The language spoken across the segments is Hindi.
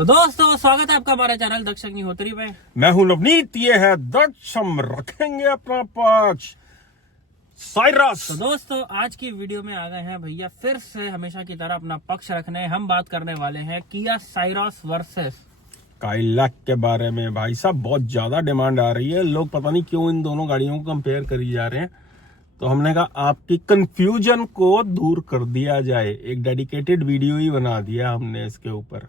तो दोस्तों स्वागत है आपका हमारे चैनल दक्ष अग्निहोत्री पे। मैं हूं नवनीत, ये है दक्ष। हम रखेंगे अपना पक्ष साइरस। तो दोस्तों आज की वीडियो में आ गए हैं भैया फिर से हमेशा की तरह अपना पक्ष रखने। हम बात करने वाले हैं किया साइरस वर्सेस काइलैक के बारे में। भाई साहब बहुत ज्यादा डिमांड आ रही है, लोग पता नहीं क्यों इन दोनों गाड़ियों को कंपेयर करी जा रहे हैं। तो हमने कहा आपकी कंफ्यूजन को दूर कर दिया जाए, एक डेडिकेटेड वीडियो ही बना दिया हमने इसके ऊपर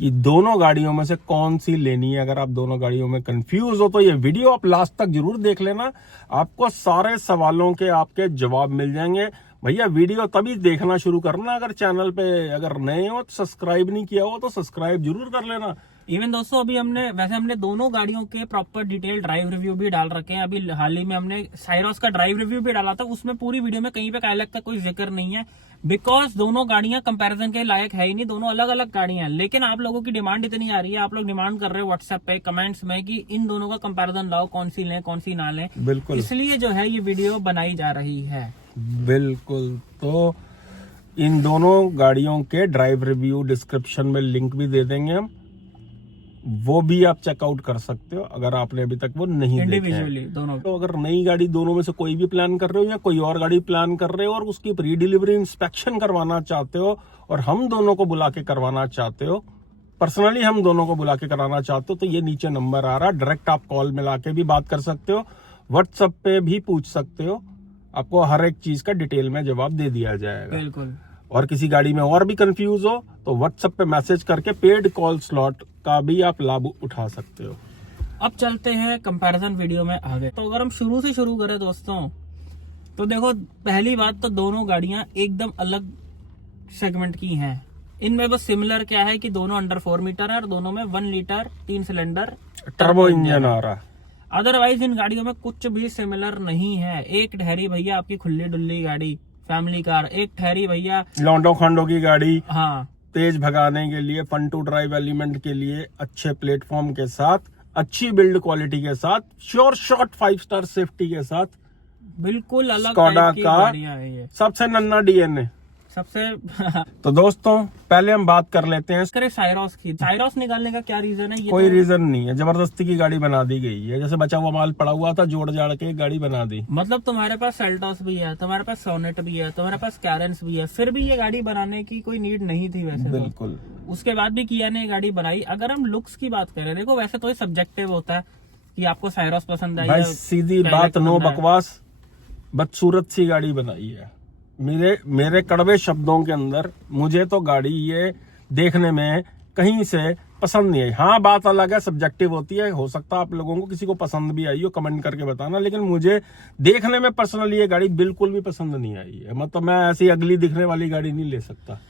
कि दोनों गाड़ियों में से कौन सी लेनी है। अगर आप दोनों गाड़ियों में कंफ्यूज हो तो ये वीडियो आप लास्ट तक जरूर देख लेना, आपको सारे सवालों के आपके जवाब मिल जाएंगे। भैया वीडियो तभी देखना शुरू करना, अगर चैनल पे अगर नए हो तो सब्सक्राइब नहीं किया हो तो सब्सक्राइब जरूर कर लेना। इवन दोस्तों अभी हमने दोनों गाड़ियों के प्रॉपर डिटेल ड्राइव रिव्यू भी डाल रखे हैं। अभी हाल ही में हमने साइरस का ड्राइव रिव्यू भी डाला था, उसमें पूरी वीडियो में कहीं पे काइलैक का कोई जिक्र नहीं है, बिकॉज दोनों गाड़ियां कंपैरिजन के लायक है ही नहीं, दोनों अलग अलग गाड़ियां हैं। लेकिन आप लोगों की डिमांड इतनी आ रही है, आप लोग डिमांड कर रहे हो व्हाट्सएप पे कमेंट्स में कि इन दोनों का कंपैरिजन लाओ, कौन सी लें कौन सी ना लें। बिल्कुल, इसलिए जो है ये वीडियो बनाई जा रही है। बिल्कुल। तो इन दोनों गाड़ियों के ड्राइव रिव्यू डिस्क्रिप्शन में लिंक भी दे देंगे हम, वो भी आप चेकआउट कर सकते हो अगर आपने अभी तक वो नहीं देखे इंडिविजुअली हैं। दोनों। तो अगर नई गाड़ी दोनों में से कोई भी प्लान कर रहे हो या कोई और गाड़ी प्लान कर रहे हो और उसकी प्री डिलीवरी इंस्पेक्शन करवाना चाहते हो और हम दोनों को बुला के करवाना चाहते हो, पर्सनली हम दोनों को बुला के कराना चाहते हो, तो ये नीचे नंबर आ रहा है, डायरेक्ट आप कॉल मिला के भी बात कर सकते हो, व्हाट्सएप पे भी पूछ सकते हो, आपको हर एक चीज का डिटेल में जवाब दे दिया जाएगा। बिल्कुल। और किसी गाड़ी में और भी कंफ्यूज हो तो व्हाट्सएप पे मैसेज करके पेड कॉल स्लॉट का भी आप लाभ उठा सकते हो। अब चलते हैं कंपैरिजन वीडियो में आगे। तो अगर हम शुरू से शुरू करें दोस्तों, तो देखो पहली बात तो दोनों गाड़ियां एकदम अलग सेगमेंट की हैं। इनमें बस सिमिलर क्या है कि दोनों अंडर 4 मीटर है और दोनों में 1 लीटर 3 सिलेंडर टर्बो इंजन आ रहा है। अदरवाइज इन गाड़ियों में कुछ भी सिमिलर नहीं है। एक ठहरी भैया आपकी खुली डुल्ली गाड़ी फैमिली कार, एक ठहरी भैया लौंडो खंडो की गाड़ी, हाँ तेज भगाने के लिए, फन टू ड्राइव एलिमेंट के लिए, अच्छे प्लेटफॉर्म के साथ, अच्छी बिल्ड क्वालिटी के साथ, श्योर शॉट 5 स्टार सेफ्टी के साथ, बिल्कुल अलग स्कोडा टाइप की का गाड़ियां हैं ये सबसे नन्ना डीएनए। सबसे। तो दोस्तों पहले हम बात कर लेते हैं, करे साइरस की। साइरस निकालने का क्या रीजन है? ये कोई तो रीजन नहीं है, जबरदस्ती की गाड़ी बना दी गई है, जैसे बचा हुआ माल पड़ा हुआ था जोड़ जाड़ के गाड़ी बना दी। मतलब तुम्हारे पास सेल्टॉस भी है, तुम्हारे पास सोनेट भी है, तुम्हारे पास कैरेंस भी है, फिर भी ये गाड़ी बनाने की कोई नीड नहीं थी वैसे तो। बिल्कुल। उसके बाद भी किया ने ये गाड़ी बनाई। अगर हम लुक्स की बात करें, देखो वैसे तो ये सब्जेक्टिव होता है कि आपको साइरस पसंद आई भाई है, सीधी काइलैक बात, नो पसंद है। बकवास, बदसूरत सी गाड़ी बनाई है। मेरे कड़वे शब्दों के अंदर मुझे तो गाड़ी ये देखने में कहीं से पसंद नहीं आई। हाँ बात अलग है, सब्जेक्टिव होती है, हो सकता है आप लोगों को किसी को पसंद भी आई हो, कमेंट करके बताना, लेकिन मुझे देखने में पर्सनली ये गाड़ी बिल्कुल भी पसंद नहीं आई है। मतलब मैं ऐसी अगली दिखने वाली गाड़ी नहीं ले सकता।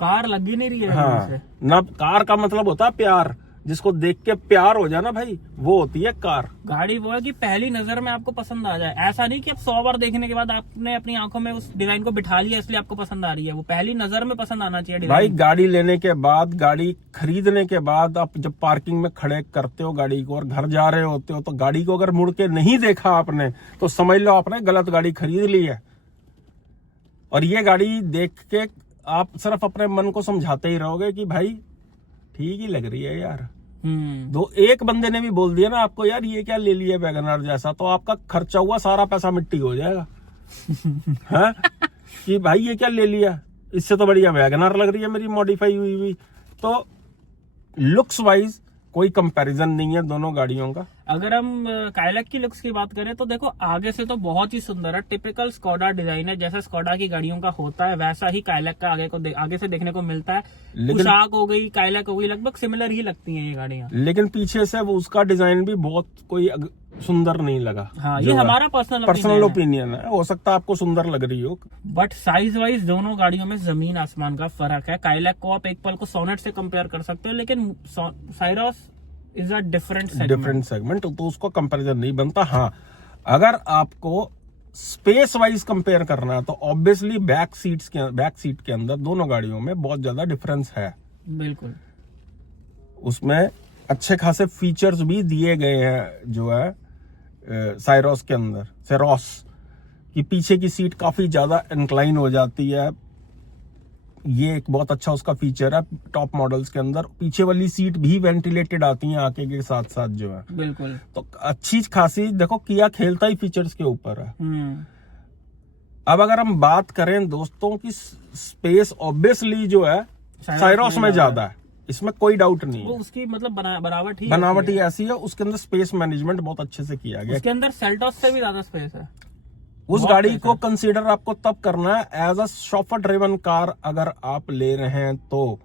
कार लग ही नहीं रही है हाँ ना, कार का मतलब होता है प्यार, जिसको देख के प्यार हो जाए ना भाई, वो होती है कार। गाड़ी वो है कि पहली नजर में आपको पसंद आ जाए। ऐसा नहीं कि अब 100 बार देखने के बाद आपने अपनी आंखों में उस डिजाइन को बिठा लिया इसलिए आपको पसंद आ रही है। वो पहली नजर में पसंद आना चाहिए भाई डिजाइन। गाड़ी लेने के बाद, गाड़ी खरीदने के बाद आप जब पार्किंग में खड़े करते हो गाड़ी को और घर जा रहे होते हो, तो गाड़ी को अगर मुड़ के नहीं देखा आपने तो समझ लो आपने गलत गाड़ी खरीद ली है। और ये गाड़ी देख के आप सिर्फ अपने मन को समझाते ही रहोगे कि भाई ठीक ही लग रही है यार। एक बंदे ने भी बोल दिया ना आपको, यार ये क्या ले लिया वैगनआर जैसा, तो आपका खर्चा हुआ सारा पैसा मिट्टी हो जाएगा। हाँ कि भाई ये क्या ले लिया, इससे तो बढ़िया वैगनआर लग रही है मेरी मॉडिफाई हुई हुई। तो लुक्स वाइज कोई कंपैरिजन नहीं है दोनों गाड़ियों का। अगर हम काइलैक की लुक्स की बात करें तो देखो आगे से तो बहुत ही सुंदर है, टिपिकल स्कोडा डिजाइन है, जैसा स्कोडा की गाड़ियों का होता है वैसा ही काइलैक का आगे से देखने को मिलता है। कुशाक हो गई, काइलैक हो गई, लगभग सिमिलर ही लगती हैं ये गाड़ियां। लेकिन पीछे से वो उसका डिजाइन भी बहुत कोई सुंदर नहीं लगा। हाँ ये हमारा पर्सनल ओपिनियन है, हो सकता है आपको सुंदर लग रही हो, बट साइज वाइज दोनों गाड़ियों में जमीन आसमान का फर्क है। काइलैक को आप एक पल को सोनेट से कंपेयर कर सकते हो, लेकिन Cyrus is a different segment, तो उसको कंपैरिजन नहीं बनता। हाँ अगर आपको स्पेस वाइज कंपेयर करना है तो ऑब्वियसली बैक सीट के अंदर दोनों गाड़ियों में बहुत ज्यादा डिफरेंस है। बिल्कुल, उसमें अच्छे खासे फीचर्स भी दिए गए हैं जो है साइरस के अंदर। सेरोस की पीछे की सीट काफी ज्यादा इंक्लाइन हो जाती है, ये एक बहुत अच्छा उसका फीचर है टॉप मॉडल्स के अंदर। पीछे वाली सीट भी वेंटिलेटेड आती है आगे के साथ साथ जो है, बिल्कुल। तो अच्छी खासी देखो किया खेलता ही फीचर्स के ऊपर है। अब अगर हम बात करें दोस्तों की स्पेस ऑब्वियसली जो है साइरोस में ज्यादा है, इसमें कोई डाउट नहीं है। वो उसकी मतलब बनावट ही ऐसी है। उसके अंदर स्पेस मैनेजमेंट बहुत अच्छे से किया गया। उसके अंदर सेल्टॉस से भी ज्यादा स्पेस है। उस गाड़ी को कंसीडर आपको तब करना है as a chauffeur driven car अगर आप ले रहे हैं तो,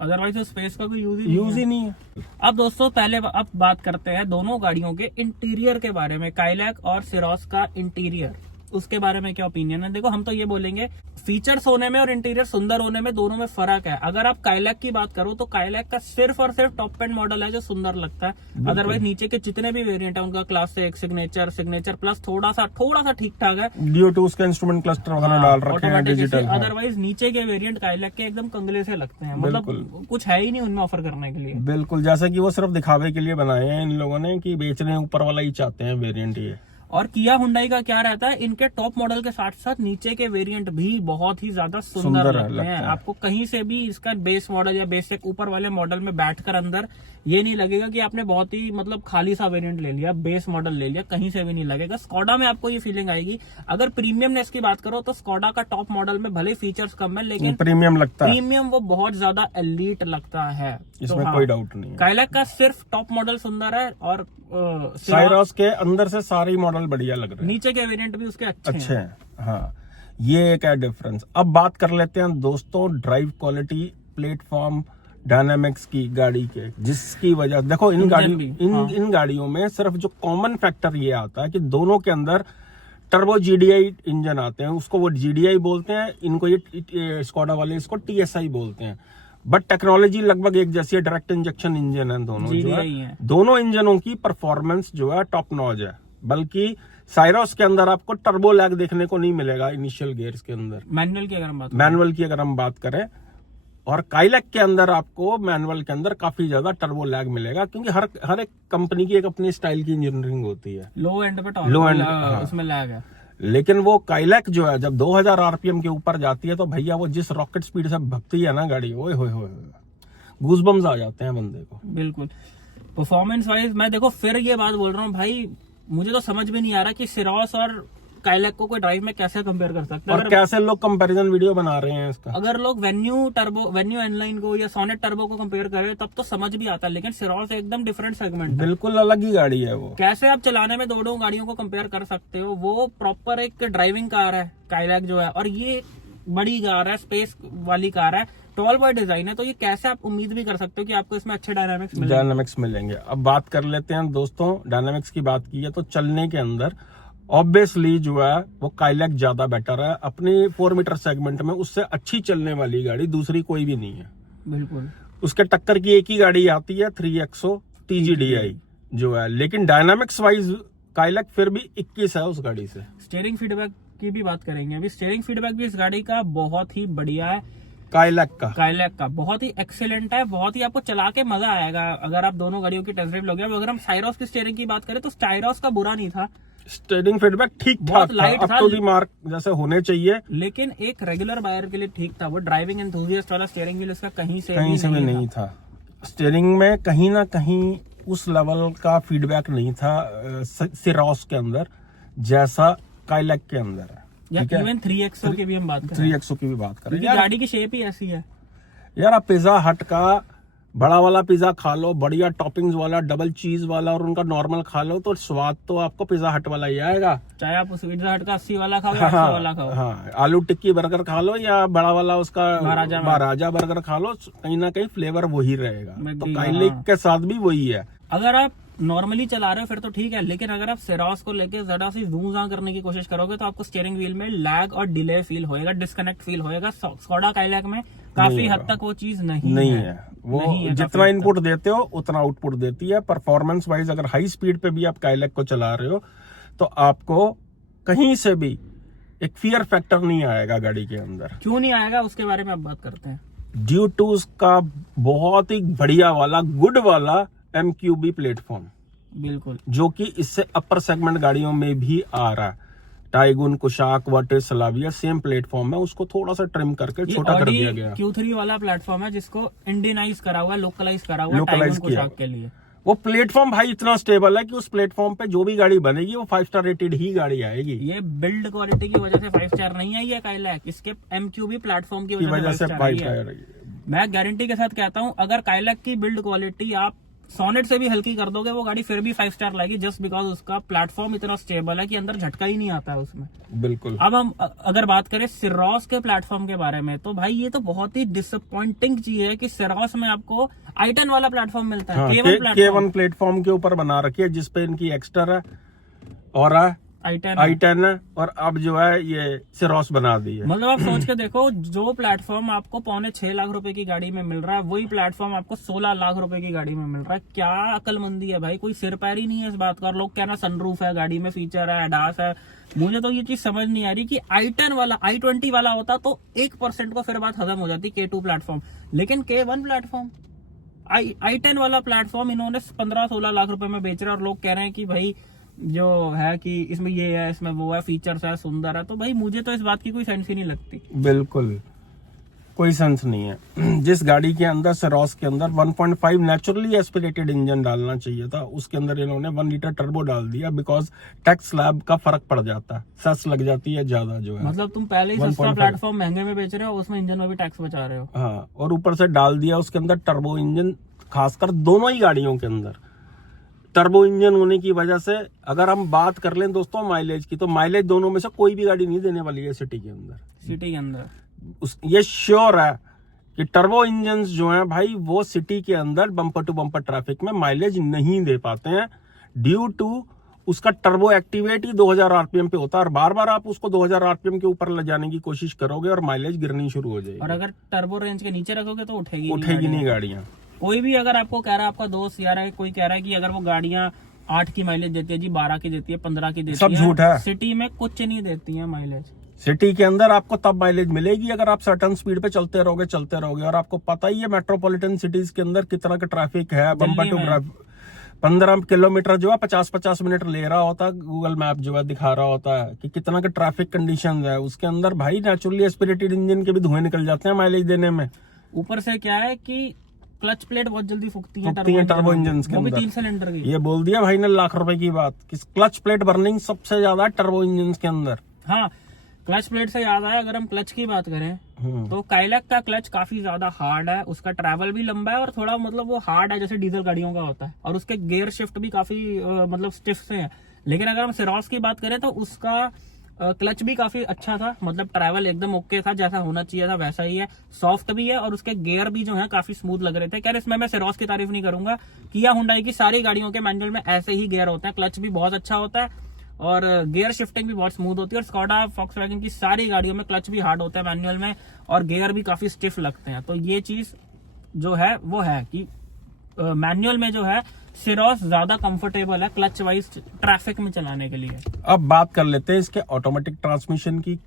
अदरवाइज तो स्पेस का कोई यूज ही नहीं है। अब दोस्तों अब बात करते हैं दोनों गाड़ियों के इंटीरियर के बारे में। काइलैक और सिरोस का इंटीरियर, उसके बारे में क्या ओपिनियन है? देखो हम तो ये बोलेंगे फीचर्स होने में और इंटीरियर सुंदर होने में दोनों में फर्क है। अगर आप काइलैक की बात करो तो काइलैक का सिर्फ और सिर्फ टॉप एंड मॉडल है जो सुंदर लगता है। अदरवाइज नीचे के जितने भी वेरिएंट है उनका क्लास से सिग्नेचर प्लस थोड़ा सा ठीक ठाक है ड्यू टू उसका इंस्ट्रूमेंट क्लस्टर वगैरह डाल रखे हैं डिजिटल। अदरवाइज नीचे के वेरिएंट काइलैक के एकदम कंगले से लगते हैं, मतलब कुछ है ही नहीं उनमें ऑफर करने के लिए। बिल्कुल, जैसे कि वो सिर्फ दिखावे के लिए बनाए हैं इन लोगों ने कि बेचने ऊपर वाला ही चाहते हैं वेरिएंट ये। और किया हुंडई का क्या रहता है, इनके टॉप मॉडल के साथ साथ नीचे के वेरिएंट भी बहुत ही ज्यादा सुंदर लगते हैं। आपको कहीं से भी इसका बेस मॉडल या बेसिक ऊपर वाले मॉडल में बैठकर अंदर ये नहीं लगेगा कि आपने बहुत ही मतलब खाली सा वेरिएंट ले लिया, बेस मॉडल ले लिया, कहीं से भी नहीं लगेगा। स्कोडा में आपको ये फीलिंग आएगी। अगर प्रीमियमनेस की बात करो तो स्कोडा का टॉप मॉडल में भले फीचर्स कम है लेकिन प्रीमियम लगता है, प्रीमियम वो बहुत ज्यादा एलीट लगता है, इसमें कोई डाउट नहीं है। काइलैक का सिर्फ टॉप मॉडल सुंदर है और साइरोस के अंदर से सारे मॉडल बढ़िया लग रहे हैं, नीचे के वेरिएंट भी उसके अच्छे हैं। हाँ, ये एक है डिफरेंस। अब बात कर लेते हैं दोस्तों ड्राइव क्वालिटी, प्लेटफॉर्म, डायनामिक्स की गाड़ी के, जिसकी वजह देखो इन गाड़ियों में सिर्फ जो कॉमन फैक्टर ये आता है कि दोनों के अंदर टर्बो जीडीआई इंजन आते हैं। उसको वो जीडीआई बोलते हैं, इनको ये स्कोडा वाले इसको टीएसआई बोलते हैं। बट टेक्नोलॉजी लगभग एक जैसी है, डायरेक्ट इंजेक्शन इंजन है दोनों जो है। दोनों इंजनों की परफॉर्मेंस जो है टॉप नॉच है। बल्कि साइरोस के अंदर आपको टर्बो लैग देखने को नहीं मिलेगा इनिशियल गियर्स के अंदर, मैनुअल की अगर हम बात करें। और काइलैक के अंदर आपको मैनुअल के अंदर काफी ज्यादा टर्बो लैग मिलेगा, क्योंकि हर एक कंपनी की एक अपनी स्टाइल की इंजीनियरिंग होती है। लो एंड उसमें लैग है। लेकिन वो काइलैक जो है जब 2000 आरपीएम के ऊपर जाती है तो भैया वो जिस रॉकेट स्पीड से भगती है ना गाड़ी, ओए होए होए, गूज़बम्स आ जाते हैं बंदे को। बिल्कुल परफॉर्मेंस वाइज मैं देखो फिर ये बात बोल रहा हूँ भाई, मुझे तो समझ में नहीं आ रहा कि सिरोस और काइलैक को कोई ड्राइव में कैसे कंपेयर कर सकते हैं, और कैसे लोग कंपैरिजन वीडियो बना रहे हैं इसका। अगर लोग वेन्यू एनलाइन को या सोनेट टर्बो को कंपेयर करें तब तो समझ भी आता है, लेकिन सिरोस एकदम डिफरेंट सेगमेंट है, बिल्कुल अलग ही गाड़ी है वो। कैसे आप चलाने में दोनों गाड़ियों को कंपेयर कर सकते हो? वो प्रॉपर एक ड्राइविंग कार है काइलैक जो है, और ये बड़ी कार है, स्पेस वाली कार है, टॉल बॉय डिजाइन है, तो ये कैसे आप उम्मीद भी कर सकते हो कि आपको इसमें अच्छे डायनामिक्स मिलेंगे। अब बात कर लेते हैं दोस्तों, डायनामिक्स की बात की है तो चलने के अंदर ऑब्वियसली जो है वो काइलैक ज्यादा बेटर है। अपनी 4 मीटर सेगमेंट में उससे अच्छी चलने वाली गाड़ी दूसरी कोई भी नहीं है। बिल्कुल, उसके टक्कर की एक ही गाड़ी आती है 3XO TGDI जो है, लेकिन डायनामिक्स वाइज काइलैक फिर भी 21 है उस गाड़ी से। स्टीयरिंग फीडबैक की भी बात करेंगे अभी। स्टीयरिंग फीडबैक भी इस गाड़ी का बहुत ही बढ़िया है, काइलैक का बहुत ही एक्सीलेंट है, बहुत ही आपको चला के मजा आएगा अगर आप दोनों गाड़ियों की टेस्ट ड्राइव लोगे। अगर हम साइरोस की स्टीयरिंग की बात करें तो साइरोस का बुरा नहीं था, स्टीयरिंग फीडबैक ठीक ठाक था, अप टू द मार्क जैसे होने चाहिए, लेकिन एक रेगुलर बायर के लिए ठीक था। वो ड्राइविंग एंथुसियास्ट वाला स्टीयरिंग व्हील उसका कहीं से भी नहीं था। स्टीयरिंग में कहीं ना कहीं उस लेवल का फीडबैक नहीं था सिरोस के अंदर जैसा काइलैक के अंदर है। या इवन 3XO की भी हम बात करें, 3XO की भी बात करें, गाड़ी की शेप ही ऐसी है यार। आप पिज्जा हट का बड़ा वाला पिज्जा खा लो, बढ़िया टॉपिंग्स वाला, डबल चीज वाला, और उनका नॉर्मल खा लो तो स्वाद तो आपको पिज्जा हट वाला ही आएगा। चाहे आप उस पिज्जा हट का 80 वाला खाओ या 100 वाला खाओ। हाँ, आलू टिक्की बर्गर खा लो या बड़ा वाला उसका महाराजा बर्गर खा लो, कहीं ना कहीं फ्लेवर वही रहेगा। तो काइलैक के साथ भी वही है। अगर आप नॉर्मली चला रहे हो फिर तो ठीक है, लेकिन अगर आप सिरोस को लेके जरा सी जूम करने की कोशिश करोगे तो आपको स्टीयरिंग व्हील में लैग और डिले फील होएगा, डिस्कनेक्ट फील होएगा। स्कोडा काइलैक में काफी हद तक वो चीज नहीं है। वो जितना इनपुट देते हो उतना आउटपुट देती है। परफॉर्मेंस वाइज अगर हाई स्पीड पे भी आप काइलैक को चला रहे हो तो आपको कहीं से भी एक फियर फैक्टर नहीं आएगा गाड़ी के अंदर। क्यों नहीं आएगा उसके बारे में अब बात करते हैं। ड्यू टू उसका बहुत ही बढ़िया वाला गुड वाला MQB प्लेटफॉर्म, बिल्कुल, जो कि इससे अपर सेगमेंट गाड़ियों में भी आ रहा है। Taigun, Kushaq, Virtus, Slavia same platform है, उसको थोड़ा सा ट्रिम करके छोटा कर दिया गया। Q3 वाला प्लेटफॉर्म है जिसको इंडियनाइज करा हुआ है, लोकलाइज करा हुआ है लोकलाइज टाइगुन कुशाक के लिए। वो प्लेटफॉर्म भाई इतना स्टेबल है कि उस प्लेटफॉर्म पे जो भी गाड़ी बनेगी वो 5 स्टार रेटेड ही गाड़ी आएगी। ये बिल्ड क्वालिटी की वजह से 5 स्टार नहीं आई है काइलैक, इसके MQB प्लेटफॉर्म की वजह से 5 स्टार आई है। मैं गारंटी के साथ कहता हूं, अगर काइलैक की बिल्ड क्वालिटी आप सोनेट से भी हल्की कर दोगे, वो गाड़ी फिर भी 5 स्टार लाएगी, जस्ट बिकॉज उसका प्लेटफॉर्म इतना स्टेबल है कि अंदर झटका ही नहीं आता है उसमें। बिल्कुल। अब हम अगर बात करें सिरोस के प्लेटफॉर्म के बारे में, तो भाई ये तो बहुत ही डिसअपॉइंटिंग चीज है कि सिरोस में आपको i10 वाला प्लेटफॉर्म मिलता है। K1 प्लेटफॉर्म के ऊपर बना रखी है, जिसपे इनकी एक्स्टर है और i10 है, और अब जो है ये सिरोस बना दी है। मतलब आप सोच के देखो, जो प्लेटफॉर्म आपको 6.25 लाख रुपए की गाड़ी में मिल रहा है, वही प्लेटफॉर्म आपको 16 लाख रुपए की गाड़ी में मिल रहा है। क्या अकलमंदी है भाई, कोई सिर पैर ही नहीं है इस बात का। और लोग कह रहे हैं सनरूफ है गाड़ी में, फीचर है, एडास है। मुझे तो ये चीज समझ नहीं आ रही कि i10 वाला, i20 वाला होता तो 1% को फिर बात खत्म हो जाती, K2 प्लेटफॉर्म। लेकिन K1 प्लेटफॉर्म, i10 वाला प्लेटफॉर्म इन्होंने 15-16 लाख रुपए में बेच रहे हैं, और लोग कह रहे हैं कि भाई जो है कि इसमें ये है, इसमें वो है, फीचर्स है, सुंदर है। तो भाई मुझे तो इस बात की कोई सेंस ही नहीं लगती। बिल्कुल कोई सेंस नहीं है। जिस गाड़ी के अंदर सिरोस के अंदर 1.5 नेचुरली एस्पिरेटेड इंजन डालना चाहिए था, उसके अंदर इन्होंने 1 लीटर टर्बो डाल दिया, बिकॉज टैक्स स्लैब का फर्क पड़ जाता है, सेस लग जाती है ज्यादा जो है। मतलब तुम पहले ही सस्ता प्लेटफॉर्म महंगे में बेच रहे हो, उसमें इंजन में भी टैक्स बचा रहे हो। हाँ, और ऊपर से डाल दिया उसके अंदर टर्बो इंजन, खासकर दोनों ही गाड़ियों के अंदर टर्बो इंजन होने की वजह से। अगर हम बात कर लें दोस्तों माइलेज की, तो माइलेज दोनों में से कोई भी गाड़ी नहीं देने वाली है सिटी के अंदर। ये श्योर है कि टर्बो इंजन जो हैं भाई, वो सिटी के अंदर बम्पर टू बम्पर ट्रैफिक में माइलेज नहीं दे पाते हैं, ड्यू टू उसका टर्बो एक्टिवेट ही 2000 आरपीएम पे होता है, और बार बार आप उसको 2000 आरपीएम के ऊपर ले जाने की कोशिश करोगे और माइलेज गिरनी शुरू हो जाएगी। और अगर टर्बो रेंज के नीचे रखोगे तो उठेगी नहीं गाड़ियां। कोई भी अगर आपको कह रहा है, आपका दोस्त यार है, कोई कह रहा है कि अगर वो गाड़ियां 8 की माइलेज देती है जी, 12 की देती है, 15 की देती है, सब झूठ है। सिटी में कुछ नहीं देती है माइलेज। सिटी के अंदर आपको तब माइलेज मिलेगी अगर आप सर्टन स्पीड पे चलते रहोगे। और आपको पता ही है मेट्रोपॉलिटन सिटीज के अंदर कितना का ट्रैफिक है। बम्पर टू 15 किलोमीटर जो है 50-50 मिनट ले रहा होता है, गूगल मैप जो है दिखा रहा होता है कि कितना का ट्रैफिक कंडीशन है। उसके अंदर भाई नेचुरली एस्पिरेटेड इंजन के भी धुएं निकल जाते हैं माइलेज देने में। ऊपर से क्या है कि क्लच प्लेट बहुत जल्दी फुकती है टर्बो इंजन के अंदर। 3 सिलेंडर की। ये बोल दिया भाई ने लाख रुपए की बात कि क्लच प्लेट बर्निंग सबसे ज्यादा है टर्बो इंजन के अंदर। हाँ, क्लच प्लेट से याद आया, अगर हम क्लच की बात करें तो काइलैक का क्लच काफी ज्यादा हार्ड है, उसका ट्रैवल भी लंबा है और थोड़ा मतलब वो हार्ड है जैसे डीजल गाड़ियों का होता है, और उसके गियर शिफ्ट भी काफी मतलब स्टिफ से है। लेकिन अगर हम सिरोस की बात करें तो उसका क्लच भी काफी अच्छा था, मतलब ट्रैवल एकदम ओके था, जैसा होना चाहिए था वैसा ही है, सॉफ्ट भी है, और उसके गियर भी जो है काफी स्मूथ लग रहे थे। खैर इसमें मैं सिरोस की तारीफ नहीं करूंगा, किया हुंडई की सारी गाड़ियों के मैनुअल में ऐसे ही गियर होते हैं, क्लच भी बहुत अच्छा होता है और गियर शिफ्टिंग भी बहुत स्मूथ होती है। और स्कोडा फॉक्सवैगन की सारी गाड़ियों में क्लच भी हार्ड होता है मैनुअल में, और गियर भी काफी स्टिफ लगते हैं। तो ये चीज जो है वो है कि मैनुअल में जो है सिरोस ज्यादा कंफर्टेबल है क्लच वाइज ट्रैफिक में चलाने के लिए। अब बात कर लेते हैं इसके ऑटोमेटिक ट्रांसमिशन की।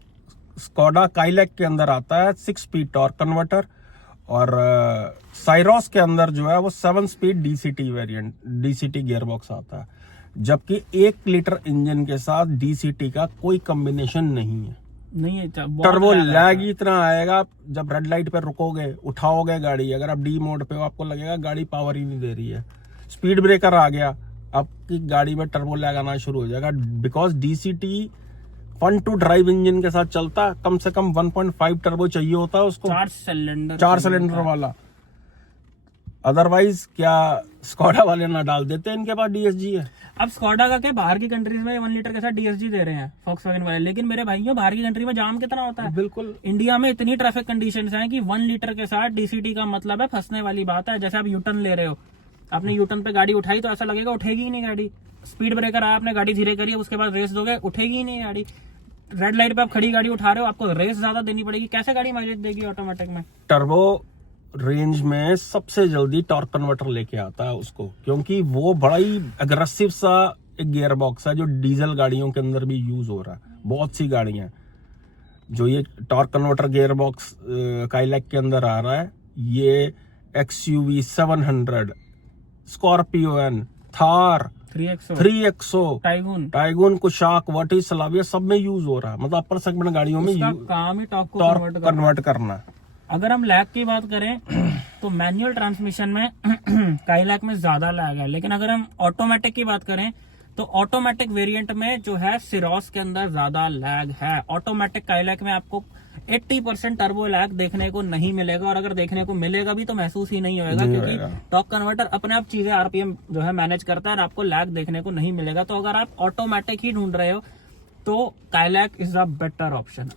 स्कोडा काइलैक के अंदर आता है 6 स्पीड टॉर्क कन्वर्टर, और साइरोस के अंदर जो है वो 7 speed DCT variant, DCT gearbox आता है, जबकि 1 लीटर इंजन के साथ डीसीटी का कोई कॉम्बिनेशन नहीं है। टर्बो लैग ही इतना आएगा, जब रेड लाइट पे रुकोगे, उठाओगे गाड़ी, अगर आप डी मोड पे हो आपको लगेगा गाड़ी पावर ही नहीं दे रही है। स्पीड ब्रेकर आ गया, आपकी गाड़ी में टर्बो लैग आना शुरू हो जाएगा, because DCT fun to drive engine के साथ चलता, कम से कम 1.5 टर्बो चाहिए होता है उसको, 4 सिलेंडर वाला। अदरवाइज क्या स्कोडा वाले ना डाल देते हैं, इनके पास डीएसजी है। अब स्कोडा का क्या, बाहर की कंट्रीज में 1 लीटर के साथ डीएसजी दे रहे हैं फॉक्सवैगन वाले, लेकिन मेरे भाइयों बाहर की कंट्री में जाम कितना होता है। बिल्कुल, इंडिया में इतनी ट्रैफिक कंडीशंस हैं कि 1 लीटर के साथ डीसीटी का मतलब है फंसने वाली बात है। जैसे आप यूटर्न ले रहे हो, आपने यूटर्न पे गाड़ी उठाई तो ऐसा लगेगा उठेगी ही नहीं गाड़ी। स्पीड ब्रेकर आया, आपने गाड़ी धीरे करी, उसके बाद रेस दोगे, उठेगी ही नहीं गाड़ी। रेड लाइट पे आप खड़ी गाड़ी उठा रहे हो, आपको रेस ज्यादा देनी पड़ेगी, कैसे गाड़ी माइलेज देगी ऑटोमेटिक में। टर्बो रेंज में सबसे जल्दी टॉर्क कन्वर्टर लेके आता है उसको, क्योंकि वो बड़ा ही अग्रेसिव सा एक गियर बॉक्स है जो डीजल गाड़ियों के अंदर भी यूज हो रहा है। बहुत सी गाड़ियां जो ये torque converter gear box Kylaq के अंदर आ रहा है, ये XUV 700, Scorpio N, Thar 3XO Taigun Kushaq Virtus Slavia सब में यूज हो रहा है। मतलब अपर सेगमेंट गाड़ियों में काम ही टॉर्क को टॉर्क कन्वर्ट करना। अगर हम लैग की बात करें तो मैनुअल ट्रांसमिशन में काइलैक में ज्यादा लैग है, लेकिन अगर हम ऑटोमेटिक की बात करें तो ऑटोमेटिक वेरिएंट में जो है सिरोस के अंदर ज्यादा लैग है। ऑटोमेटिक काइलैक में आपको 80% टर्बो लैग देखने को नहीं मिलेगा, और अगर देखने को मिलेगा भी तो महसूस ही नहीं होगा, क्योंकि टॉर्क कन्वर्टर अपने आप चीजें आरपीएम जो है मैनेज करता है और आपको लैग देखने को नहीं मिलेगा। तो अगर आप ऑटोमेटिक ही ढूंढ रहे हो तो Kylaq is a better option.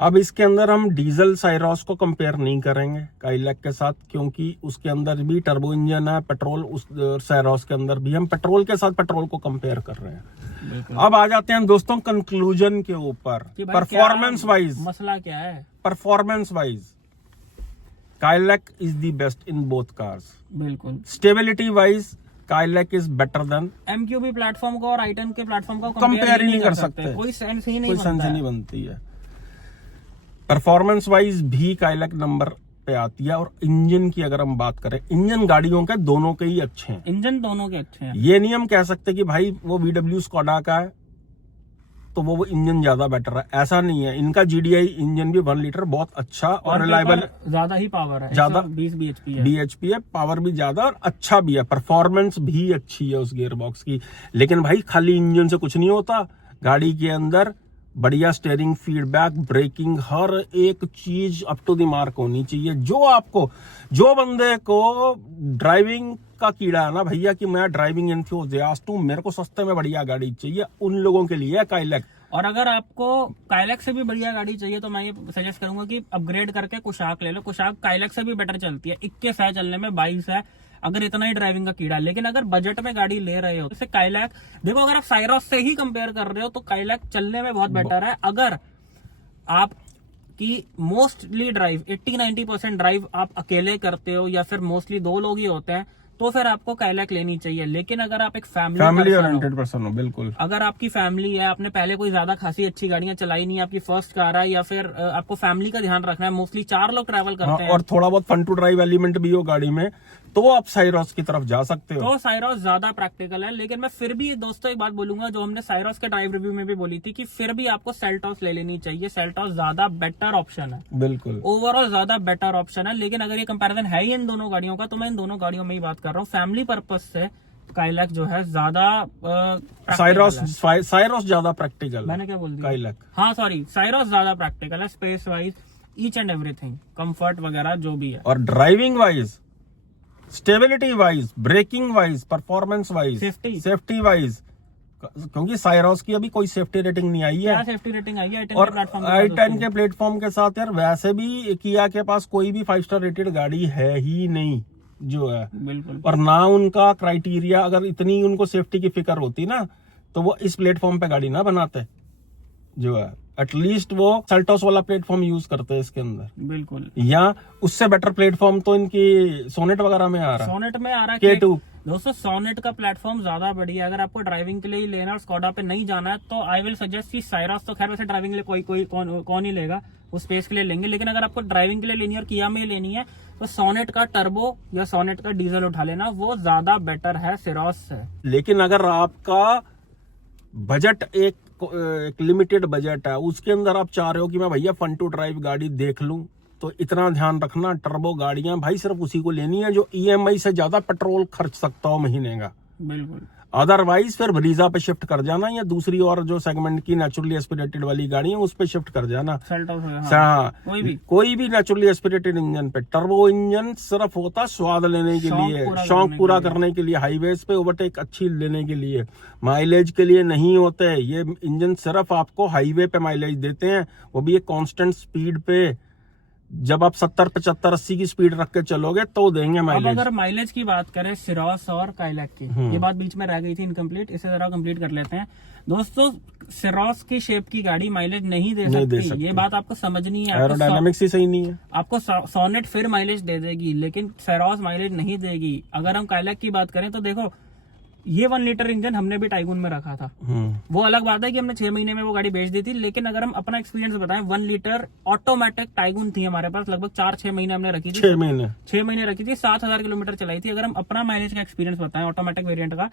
अब इसके अंदर हम डीजल साइरोस को कंपेयर नहीं करेंगे काइलैक के साथ, क्योंकि उसके अंदर भी टर्बो इंजन है। पेट्रोल उस साइरोस के अंदर भी हम पेट्रोल के साथ पेट्रोल को कंपेयर कर रहे हैं। अब आ जाते हैं दोस्तों कंक्लूजन के ऊपर। परफॉर्मेंस वाइज मसला क्या है? Performance wise Kylaq is the best in both cars. बिल्कुल। Stability wise Kylaq is better than MQB platform को और i10 के प्लेटफॉर्म को कंपेयर ही नहीं कर सकते। कोई सेंस ही नहीं बनती है। परफॉर्मेंस वाइज भी काइलैक नंबर पे आती है। और इंजन की अगर हम बात करें, इंजन गाड़ियों के दोनों के ही अच्छे हैं। इंजन दोनों के अच्छे हैं। ये नहीं हम कह सकते कि भाई वो VW स्कोडा का है तो वो इंजन ज्यादा बेटर है, ऐसा नहीं है। इनका GDI इंजन भी 1 लीटर बहुत अच्छा और रिलायबल, ज्यादा ही पावर है, ज्यादा 20 bhp है, पावर भी ज्यादा और अच्छा भी है। परफॉर्मेंस भी अच्छी है उस गियर बॉक्स की। लेकिन भाई खाली इंजन से कुछ नहीं होता। गाड़ी के अंदर बढ़िया स्टीयरिंग, फीडबैक, ब्रेकिंग, हर एक चीज अप टू द मार्क होनी चाहिए। जो बंदे को ड्राइविंग का कीड़ा है ना भैया, कि मैं ड्राइविंग एंथुसियास्ट हूं, मेरे को सस्ते में बढ़िया गाड़ी चाहिए, उन लोगों के लिए काइलैक। और अगर आपको काइलैक से भी बढ़िया गाड़ी चाहिए तो मैं ये सजेस्ट करूंगा कि अपग्रेड करके कुशाक ले लो। कुशाक काइलैक से भी बेटर चलती है, 21 है चलने में, 22 है अगर इतना ही ड्राइविंग का कीड़ा। लेकिन अगर बजट में गाड़ी ले रहे हो तो काइलैक देखो, अगर आप साइरोस से ही कंपेयर कर रहे हो तो काइलैक चलने में बहुत बेटर है। अगर आप की मोस्टली ड्राइव 80-90% ड्राइव आप अकेले करते हो या फिर मोस्टली 2 लोग ही होते हैं तो फिर आपको काइलैक लेनी चाहिए। लेकिन अगर आप एक फैमिली ओरिएंटेड पर्सन हो, बिल्कुल, अगर आपकी फैमिली है, आपने पहले कोई ज्यादा खासी अच्छी गाड़ियां चलाई नहीं, आपकी फर्स्ट कार है, या फिर आपको फैमिली का ध्यान रखना है, मोस्टली 4 लोग ट्रैवल करते हैं और थोड़ा बहुत फन टू ड्राइव एलिमेंट भी हो गाड़ी में, तो आप साइरोस की तरफ जा सकते हो। तो साइरोस ज्यादा प्रैक्टिकल है। लेकिन मैं फिर भी दोस्तों एक बात बोलूंगा जो हमने साइरोस के ड्राइव रिव्यू में भी बोली थी, कि फिर भी आपको सेल्टॉस ले लेनी चाहिए। सेल्टॉस ज्यादा बेटर ऑप्शन है, बिल्कुल ओवरऑल ज्यादा बेटर ऑप्शन है। लेकिन अगर ये कंपैरिजन है ही इन दोनों गाड़ियों का, तो मैं इन दोनों गाड़ियों में ही बात कर रहा हूँ। फैमिली पर्पज से काइलैक जो है ज्यादा साइरोस ज्यादा प्रैक्टिकल। मैंने क्या बोल दिया? काइलैक, हाँ सॉरी, साइरोस ज्यादा प्रैक्टिकल है, space wise, each and everything, comfort वगैरह जो भी है। और driving wise, stability wise, braking wise, performance wise, safety wise, क्योंकि साइरोस की अभी कोई सेफ्टी रेटिंग नहीं आई है। क्या सेफ्टी रेटिंग आई है और i10 के प्लेटफॉर्म के साथ यार वैसे भी किया के पास कोई भी 5 स्टार रेटेड गाड़ी है ही नहीं जो है, बिल्कुल। और ना उनका क्राइटेरिया, अगर इतनी उनको सेफ्टी की फिक्र होती ना तो वो इस प्लेटफॉर्म पे गाड़ी ना बनाते जो है। एटलीस्ट वो सेल्टॉस वाला प्लेटफॉर्म यूज करते हैं इसके अंदर, बिल्कुल, या उससे बेटर प्लेटफॉर्म तो इनकी सोनेट वगैरह में आ रहा है, सोनेट में आ रहा है K2। दोस्तों सोनेट का प्लेटफॉर्म ज्यादा बढ़िया है। अगर आपको ड्राइविंग के लिए ही लेना और स्कोडा पे नहीं जाना है तो आई विल सजेस्ट कि साइरोस, तो खैर वैसे ड्राइविंग के लिए कौन ही लेगा, वो स्पेस के लिए लेंगे। लेकिन अगर आपको ड्राइविंग के लिए लेनी है और किया में लेनी है तो सोनेट का टर्बो या सोनेट का डीजल उठा लेना, वो ज्यादा बेटर है सिरोस से। लेकिन अगर आपका बजट एक लिमिटेड बजट है, उसके अंदर आप चाह रहे हो कि मैं भैया फन टू ड्राइव गाड़ी देख लूं, तो इतना ध्यान रखना, टर्बो गाड़ियां भाई सिर्फ उसी को लेनी है जो EMI से ज्यादा पेट्रोल खर्च सकता हो महीने का। बिल्कुल, अदरवाइज फिर ब्रीजा पे शिफ्ट कर जाना, या दूसरी और जो सेगमेंट की नेचुरली एस्पिरेटेड वाली गाड़ी है उस पे शिफ्ट कर जाना। हाँ, कोई भी नेचुरली एस्पिरेटेड इंजन पे। टर्बो इंजन सिर्फ होता स्वाद लेने के लिए, शौक पूरा करने के लिए, हाईवेज पे ओवरटेक अच्छी लेने के लिए, माइलेज के लिए नहीं होते। ये इंजन सिर्फ आपको हाईवे पे माइलेज देते हैं, वो भी एक कांस्टेंट स्पीड पे। जब आप 70, 75, 80 की स्पीड रख के चलोगे तो देंगे माइलेज। अब अगर माइलेज की बात करें सिरोस और काइलैक की, ये बात बीच में रह गई थी इनकम्प्लीट, इसे जरा कंप्लीट कर लेते हैं। दोस्तों सिरोस की शेप की गाड़ी माइलेज नहीं दे सकती, ये बात आपको समझनी है। एरोडायनामिक्स ही सही नहीं है। आपको सोनेट फिर माइलेज दे देगी, लेकिन सिरोस माइलेज नहीं देगी। अगर हम काइलैक की बात करें तो देखो, ये 1 लीटर इंजन हमने भी टाइगून में रखा था, वो अलग बात है कि हमने 6 महीने में वो गाड़ी बेच दी थी। लेकिन अगर हम अपना एक्सपीरियंस बताएं, 1 लीटर ऑटोमेटिक टाइगून थी हमारे पास, लगभग 4-6 महीने हमने रखी थी। 6 महीने रखी थी, 7,000 किलोमीटर चलाई थी। अगर हम अपना माइलेज का एक्सपीरियंस बताएं ऑटोमेटिक वेरिएंट का,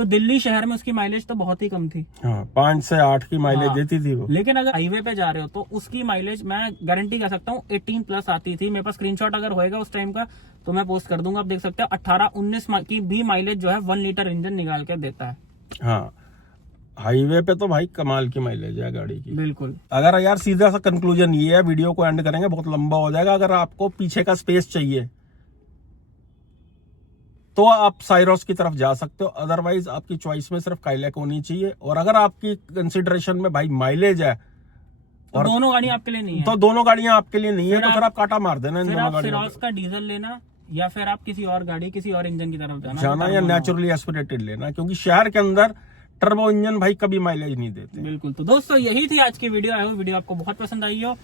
तो दिल्ली शहर में उसकी माइलेज तो बहुत ही कम थी। हाँ, 5 से 8 की माइलेज हाँ। देती थी वो। लेकिन अगर हाईवे पे जा रहे हो तो उसकी माइलेज मैं गारंटी कर सकता हूँ 18 प्लस आती थी। मेरे पास स्क्रीनशॉट अगर होएगा उस टाइम का तो मैं पोस्ट कर दूंगा, आप देख सकते हो। 18-19 की भी माइलेज जो है 1 लीटर इंजन निकाल के देता है। हाँ, हाईवे पे तो भाई कमाल की माइलेज है गाड़ी की। बिल्कुल। अगर यार सीधा सा कंक्लूजन ये है, वीडियो को एंड करेंगे बहुत लंबा हो जाएगा। अगर आपको पीछे का स्पेस चाहिए तो आप साइरोस की तरफ जा सकते हो, अदरवाइज आपकी चॉइस में सिर्फ काइलैक होनी चाहिए। और अगर आपकी कंसिडरेशन में भाई माइलेज है तो दोनों गाड़ियां आपके लिए नहीं है, तो दोनों गाड़ियां आपके लिए नहीं है, फिर तो फिर आप काटा मार देना इन फिर दोनों आप गाड़ियों सिरोस का डीजल लेना या फिर आप किसी और गाड़ी किसी और इंजन की तरफ जाना या नेचुरली एस्पिरेटेड लेना, क्योंकि शहर के अंदर टर्बो इंजन भाई कभी माइलेज नहीं देते। बिल्कुल। तो दोस्तों यही थी आज की वीडियो। आई होप वीडियो आपको बहुत पसंद आई हो।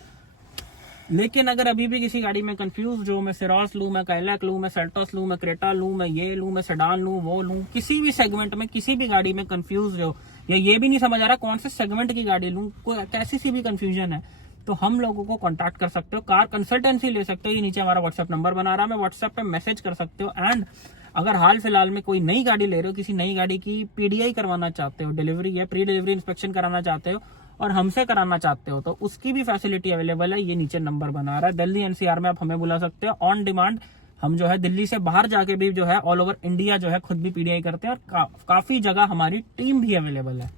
लेकिन अगर अभी भी किसी गाड़ी में कंफ्यूज हो, मैं सिरोस लूं, मैं काइलैक लूं, मैं सेल्टोस लूं, मैं क्रेटा लूं, मैं ये लूं, मैं सेडान लूं, वो लूं, किसी भी सेगमेंट में किसी भी गाड़ी में कंफ्यूज हो या ये भी नहीं समझ आ रहा कौन से सेगमेंट की गाड़ी लूं, कैसी सी भी कंफ्यूजन है, तो हम लोगों को कांटेक्ट कर सकते हो, कार कंसल्टेंसी ले सकते हो। ये नीचे हमारा व्हाट्सएप नंबर बना रहा है, मैं व्हाट्सएप पे मैसेज कर सकते हो। एंड अगर हाल फिलहाल में कोई नई गाड़ी ले रहे हो, किसी नई गाड़ी की पीडीआई करवाना चाहते हो, डिलीवरी है, प्री डिलीवरी इंस्पेक्शन कराना चाहते हो और हमसे कराना चाहते हो, तो उसकी भी फैसिलिटी अवेलेबल है। ये नीचे नंबर बना रहा है। दिल्ली एनसीआर में आप हमें बुला सकते हो ऑन डिमांड। हम जो है दिल्ली से बाहर जाके भी जो है ऑल ओवर इंडिया जो है खुद भी पीडीआई करते हैं और काफी जगह हमारी टीम भी अवेलेबल है।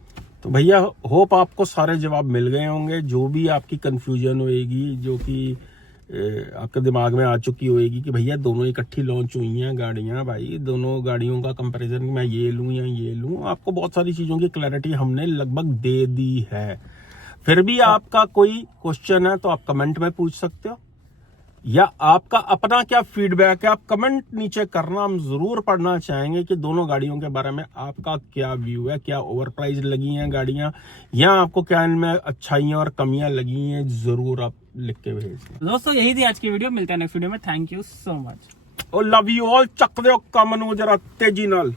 तो भैया होप आपको सारे जवाब मिल गए होंगे। जो भी आपकी कंफ्यूजन होएगी, जो कि आपके दिमाग में आ चुकी होएगी कि भैया दोनों इकट्ठी लॉन्च हुई हैं गाड़ियां, भाई दोनों गाड़ियों का कंपैरिजन मैं ये लूं या ये लूं, आपको बहुत सारी चीजों की क्लैरिटी हमने लगभग दे दी है। फिर भी आपका कोई क्वेश्चन है तो आप कमेंट में पूछ सकते हो, या आपका अपना क्या फीडबैक है आप कमेंट नीचे करना। हम जरूर पढ़ना चाहेंगे कि दोनों गाड़ियों के बारे में आपका क्या व्यू है, क्या ओवर प्राइस लगी हैं गाड़ियां, या आपको क्या इनमें अच्छाइयां और कमियां लगी हैं, जरूर आप लिख के भेजें। दोस्तों यही थी आज की वीडियो, मिलते हैं नेक्स्ट वीडियो में। Thank you so much. और लव यू ऑल। चक दो कम नू जरा तेजी नाल।